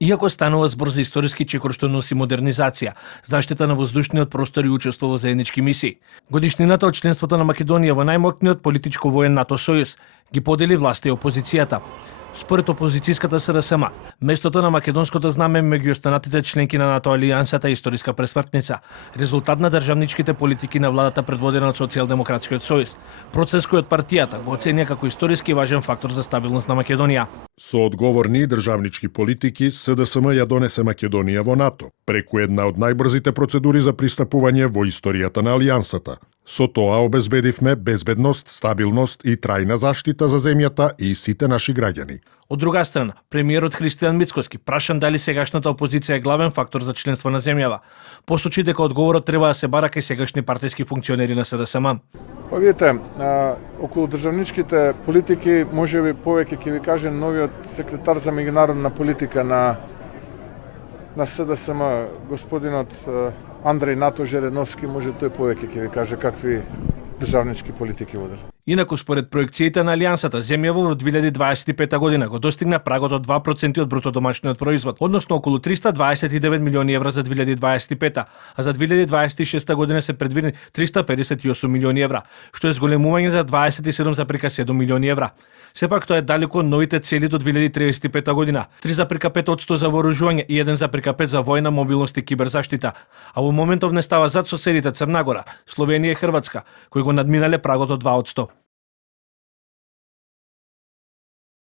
Иако станува збор за историски чекор што носи модернизација, заштита на воздушниот простор и учество во заеднички мисии, годишнината од членството на Македонија во најмоќниот политичко-воен НАТО сојуз ги подели власта и опозицијата. Според опозицијската СРСМ, местото на македонското знаме меѓу останатите членки на НАТО алијансата е историска пресвртница, резултат на државничките политики на владата предводена од Социјалдемократскиот сојуз, процес кој од партијата го оценија како историски важен фактор за стабилност на Македонија. Со одговорни државнички политики, СДСМ ја донесе Македонија во НАТО, преку една од најбрзите процедури за пристапување во историјата на алијансата. Со тоа обезбедивме безбедност, стабилност и трајна заштита за земјата и сите наши граѓани. Од друга страна, премиерот Христијан Мицкоски прашан дали сегашната опозиција е главен фактор за членство на земјава, посочи дека одговорот треба да се бара кај сегашни партиски функционери на СДСМ. Па видите, околу државничките политики, можеби повеќе ќе ви каже новиот секретар за меѓународна политика на СДСМ, господинот Андреј Нато Жереновски, може тој повеќе ќе ви каже какви државнички политики водел. Инаку, според проекциите на Алијансата, земјава во 2025 година го достигна прагот од 2% од брутодомашниот производ, односно околу 329 милиони евра за 2025, а за 2026 година се предвидени 358 милиони евра, што е зголемување за 27,7 милиони евра. Сепак тоа е далеку од новите цели до 2035 година, 3,5% за вооружување и 1,5% за војна мобилност и киберзаштита, а во моментов не става зад соседите Црна Гора, Словенија и Хрватска, кои го надминале прагот од 2%.